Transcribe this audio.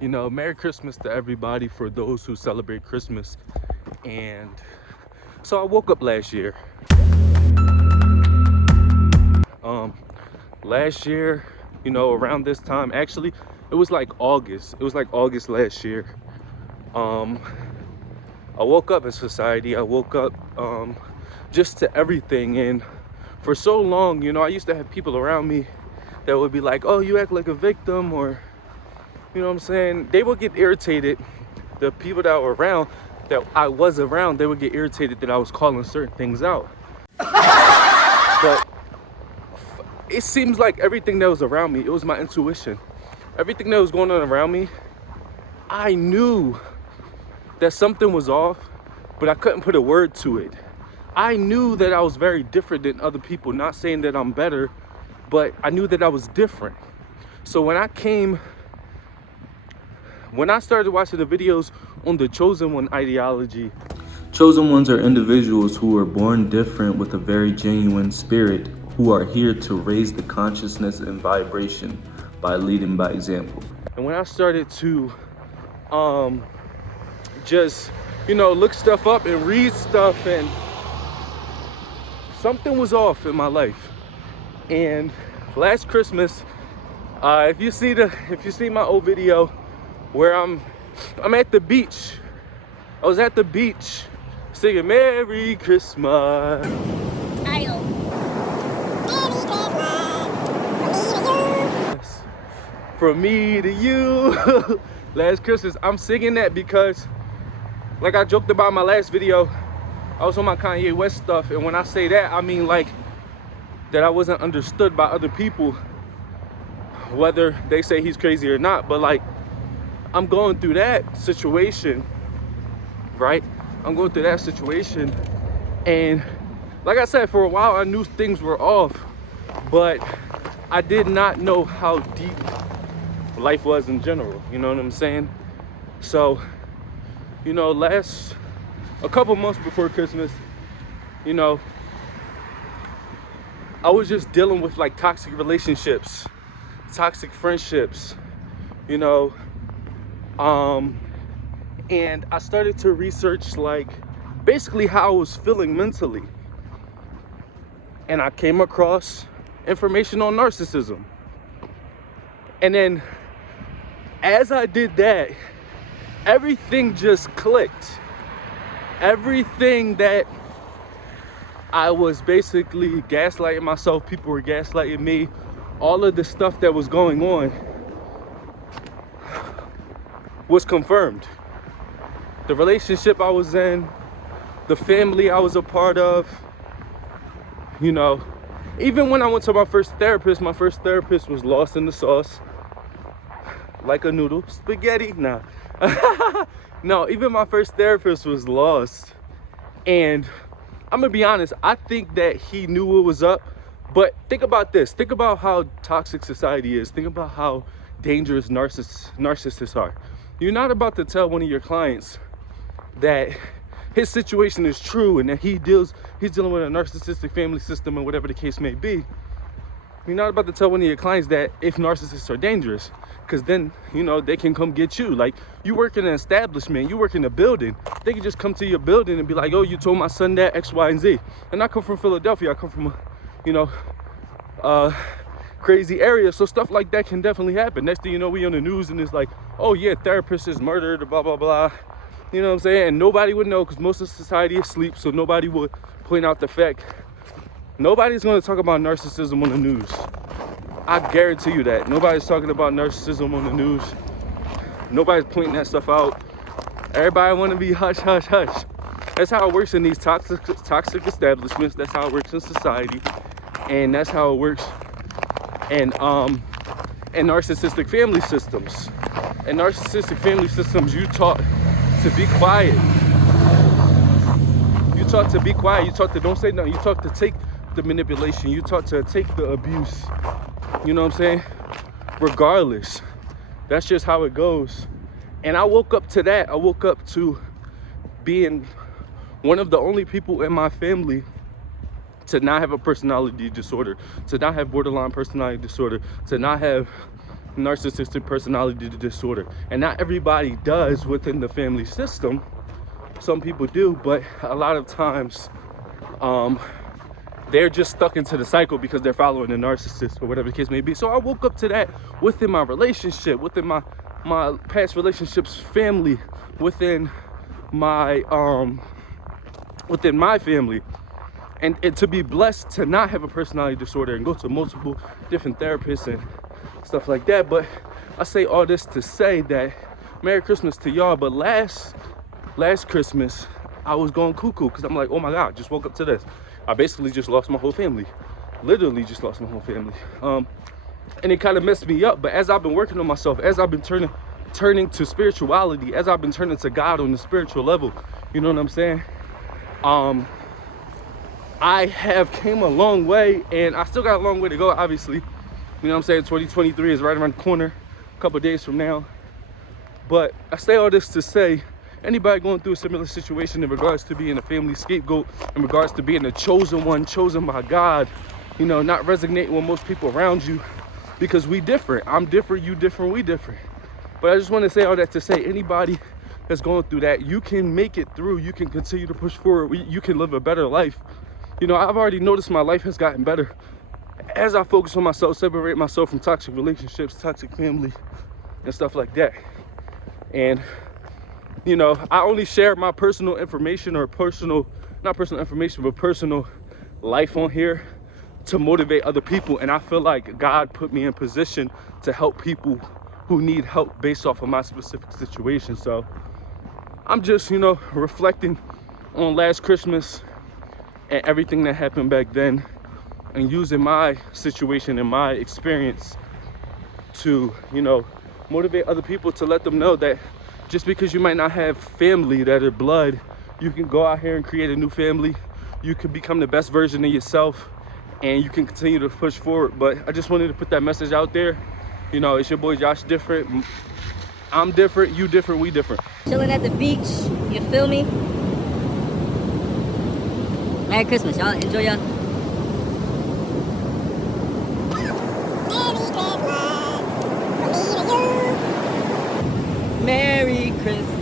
You know, Merry Christmas to everybody for those who celebrate Christmas. And so I woke up last year. Last year, you know, around this time, actually, it was like August. It was like August last year. I woke up in society. I woke up just to everything. And for so long, you know, I used to have people around me that would be like, oh, you act like a victim, or, you know what I'm saying? They would get irritated. The people that were around, that I was around, they would get irritated that I was calling certain things out. But it seems like everything that was around me, it was my intuition. Everything that was going on around me, I knew that something was off, but I couldn't put a word to it. I knew that I was very different than other people, not saying that I'm better, but I knew that I was different. So when I started watching the videos on the Chosen One ideology. Chosen ones are individuals who are born different with a very genuine spirit, who are here to raise the consciousness and vibration by leading by example. And when I started to just, you know, look stuff up and read stuff, and something was off in my life. And last Christmas, if you see my old video where I'm at the beach. I was at the beach singing Merry Christmas. From me to you. Last Christmas, I'm singing that because, like I joked about in my last video, I was on my Kanye West stuff, and when I say that, I mean like that I wasn't understood by other people, whether they say he's crazy or not. But like, I'm going through that situation, right? I'm going through that situation, and like I said, for a while I knew things were off, but I did not know how deep life was in general, you know what I'm saying? So, you know, a couple months before Christmas, you know, I was just dealing with like toxic relationships, toxic friendships, you know, and I started to research like basically how I was feeling mentally, and I came across information on narcissism. And then as I did that, everything just clicked. Everything that I was basically gaslighting myself, people were gaslighting me, all of the stuff that was going on was confirmed. The relationship I was in, the family I was a part of, you know, even when I went to my first therapist was lost in the sauce. Like a noodle, spaghetti, nah. No, even my first therapist was lost. And I'm gonna be honest, I think that he knew what was up. But think about this, think about how toxic society is. Think about how dangerous narcissists are. You're not about to tell one of your clients that his situation is true and that he's dealing with a narcissistic family system or whatever the case may be. You're not about to tell one of your clients that if narcissists are dangerous, because then, you know, they can come get you. Like, you work in an establishment, you work in a building, they can just come to your building and be like, oh, you told my son that X, Y, and Z. And I come from Philadelphia, I come from a, you know, crazy area, so stuff like that can definitely happen. Next thing you know, we on the news and it's like, oh yeah, therapist is murdered, blah, blah, blah. You know what I'm saying? And nobody would know because most of society is asleep, so nobody would point out the fact. Nobody's going to talk about narcissism on the news. I guarantee you that. Nobody's talking about narcissism on the news. Nobody's pointing that stuff out. Everybody want to be hush, hush, hush. That's how it works in these toxic establishments. That's how it works in society. And that's how it works in narcissistic family systems. In narcissistic family systems, you taught to be quiet. You taught to be quiet. You taught to don't say nothing. You taught to take the manipulation. You taught to take the abuse. You know what I'm saying? Regardless, that's just how it goes. And I woke up to that. I woke up to being one of the only people in my family to not have a personality disorder, to not have borderline personality disorder, to not have narcissistic personality disorder. And not everybody does within the family system. Some people do, but a lot of times they're just stuck into the cycle because they're following a narcissist or whatever the case may be. So I woke up to that within my relationship, within my past relationships, family, within my family. And to be blessed to not have a personality disorder and go to multiple different therapists and stuff like that. But I say all this to say that Merry Christmas to y'all. But last Christmas, I was going cuckoo because I'm like, oh my God, just woke up to this. I basically just lost my whole family. Literally just lost my whole family. And it kind of messed me up. But as I've been working on myself, as I've been turning to spirituality, as I've been turning to God on the spiritual level, you know what I'm saying? I have came a long way, and I still got a long way to go, obviously. You know what I'm saying? 2023 is right around the corner, a couple of days from now. But I say all this to say, anybody going through a similar situation in regards to being a family scapegoat, in regards to being the chosen one, chosen by God, you know, not resonating with most people around you, because we different. I'm different, you different, we different. But I just want to say all that to say, anybody that's going through that, you can make it through. You can continue to push forward. You can live a better life. You know, I've already noticed my life has gotten better as I focus on myself, separate myself from toxic relationships, toxic family, and stuff like that. And, you know, I only share my personal information, or not personal information, but personal life on here to motivate other people. And I feel like God put me in position to help people who need help based off of my specific situation. So I'm just, you know, reflecting on last Christmas and everything that happened back then, and using my situation and my experience to, you know, motivate other people, to let them know that just because you might not have family that are blood, you can go out here and create a new family. You can become the best version of yourself, and you can continue to push forward. But I just wanted to put that message out there. You know, it's your boy Joshdifferent. I'm different, you different, we different. Chilling at the beach, you feel me? Merry Christmas, y'all. Enjoy y'all. Merry Christmas.